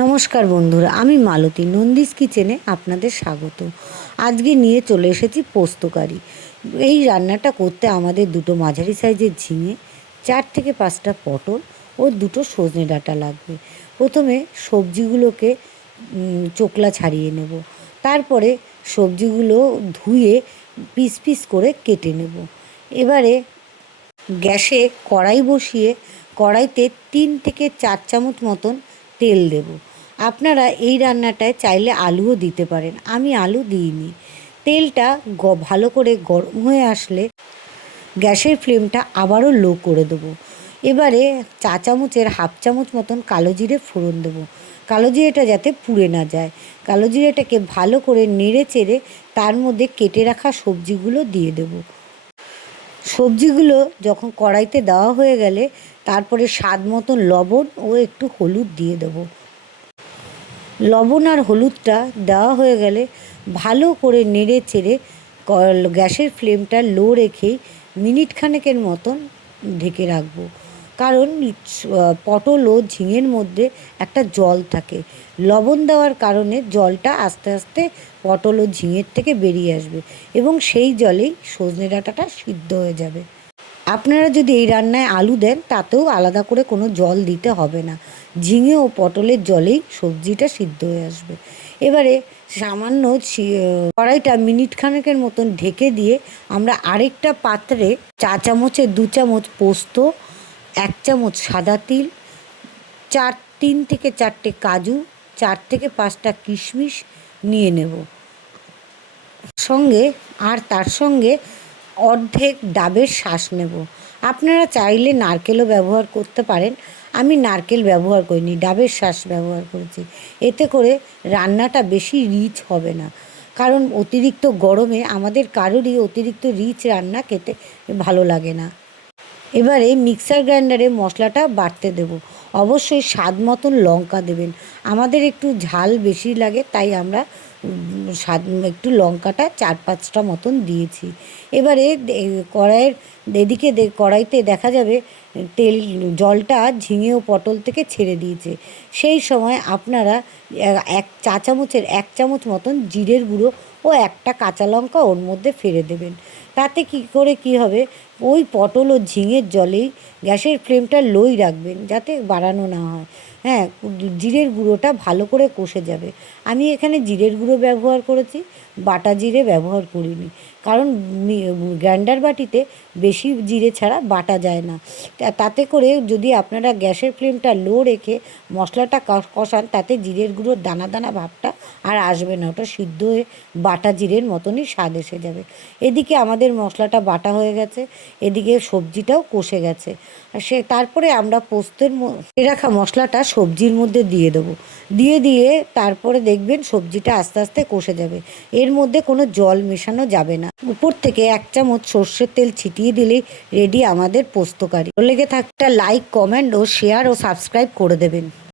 নমস্কার বন্ধুরা, আমি মালতী নন্দিস কিচেনে আপনাদের স্বাগত। আজকে নিয়ে চলে এসেছি পোস্ত কারি। এই রান্নাটা করতে আমাদের দুটো মাঝারি সাইজের ঝিঙে, 4 থেকে 5টা পটল ও দুটো সজনে ডাঁটা লাগবে। প্রথমে সবজিগুলোকে চোকলা ছাড়িয়ে নেব। তারপরে সবজিগুলো ধুয়ে পিস পিস করে কেটে নেব। এবারে গ্যাসে কড়াই বসিয়ে কড়াইতে 3 থেকে 4 চামচ মতন তেল দেব। আপনারা এই রান্নাটায় চাইলে আলুও দিতে পারেন, আমি আলু দিইনি। তেলটা ভালো করে গরম হয়ে আসলে গ্যাসের ফ্লেমটা আবারও লো করে দেবো। এবারে চা চামচের হাফ চামচ মতন কালো জিরে ফোড়ন দেবো। কালো জিরেটা যাতে পুড়ে না যায়। কালো জিরেটাকে ভালো করে নেড়ে চেড়ে তার মধ্যে কেটে রাখা সবজিগুলো দিয়ে দেবো। সবজিগুলো যখন কড়াইতে দেওয়া হয়ে গেলে তারপরে স্বাদ মতন লবণ ও একটু হলুদ দিয়ে দেবো। লবণ আর হলুদটা দেওয়া হয়ে গেলে ভালো করে নেড়ে চেড়ে গ্যাসের ফ্লেমটা লো রেখেই মিনিট খানেকের মতন ঢেকে রাখবো। কারণ পটল ও ঝিঙের মধ্যে একটা জল থাকে। লবণ দেওয়ার কারণে জলটা আস্তে আস্তে পটল ও ঝিঙের থেকে বেরিয়ে আসবে এবং সেই জলেই সজনে ডাঁটাটা সিদ্ধ হয়ে যাবে। আপনারা যদি এই রান্নায় আলু দেন তাতেও আলাদা করে কোনো জল দিতে হবে না। ঝিঙে ও পটলের জলেই সবজিটা সিদ্ধ হয়ে আসবে। এবারে সামান্য কড়াইটা মিনিট খানেকের মতন ঢেকে দিয়ে আমরা আরেকটা পাত্রে 2 চামচ পোস্ত, 1 চামচ সাদা তিল, 3 থেকে 4টে কাজু, 4 থেকে 5টা কিশমিশ নিয়ে নেব সঙ্গে। আর তার সঙ্গে অর্ধেক ডাবের শাঁস নেব। আপনারা চাইলে নারকেলও ব্যবহার করতে পারেন, আমি নারকেল ব্যবহার করিনি, ডাবের শাঁস ব্যবহার করেছি। এতে করে রান্নাটা বেশি রিচ হবে না, কারণ অতিরিক্ত গরমে আমাদের কারোরই অতিরিক্ত রিচ রান্না খেতে ভালো লাগে না। এবারে মিক্সার গ্রাইন্ডারে মশলাটা বাটতে দেব। অবশ্যই স্বাদ মতন লঙ্কা দেবেন। আমাদের একটু ঝাল বেশি লাগে, তাই আমরা স্বাদ একটু লঙ্কাটা 4-5টা মতন দিয়েছি। এবারে কড়াইয়ের এদিকে কড়াইতে দেখা যাবে জলটা ঝিঙে ও পটল থেকে ছেড়ে দিয়েছে। সেই সময় আপনারা 1 চামচ মতন জিরের গুঁড়ো ও একটা কাঁচা লঙ্কা ওর মধ্যে ফেলে দেবেন। তাতে কী হবে, ওই পটল ও ঝিঙের জলেই গ্যাসের ফ্লেমটা লোই রাখবেন যাতে বাড়ানো না হয়। হ্যাঁ, জিরের গুঁড়োটা ভালো করে কষে যাবে। আমি এখানে জিরের গুঁড়ো ব্যবহার করেছি, বাটা জিরে ব্যবহার করিনি, কারণ গ্রাইন্ডার বাটিতে বেশি জিরে ছাড়া বাটা যায় না। তাতে করে যদি আপনারা গ্যাসের ফ্লেমটা লো রেখে মশলাটা কষান, তাতে জিরের গুঁড়োর দানা দানা ভাবটা আর আসবে না, ওটা সিদ্ধ হয়ে বাটা জিরের মতনই স্বাদ এসে যাবে। এদিকে আমাদের মশলাটা বাটা হয়ে গেছে, এদিকে সবজিটাও কষে গেছে। তারপরে আমরা পোস্তের রাখা মশলাটা সবজির মধ্যে দিয়ে দেবো। দিয়ে তারপরে দেখবেন সবজিটা আস্তে আস্তে কষে যাবে। এর মধ্যে কোনো জল মেশানো যাবে না। উপর থেকে 1 চামচ সর্ষের তেল ছিটিয়ে দিলেই রেডি আমাদের পোস্ত কারি। লেগে থাকটা লাইক, কমেন্ট ও শেয়ার ও সাবস্ক্রাইব করে দেবেন।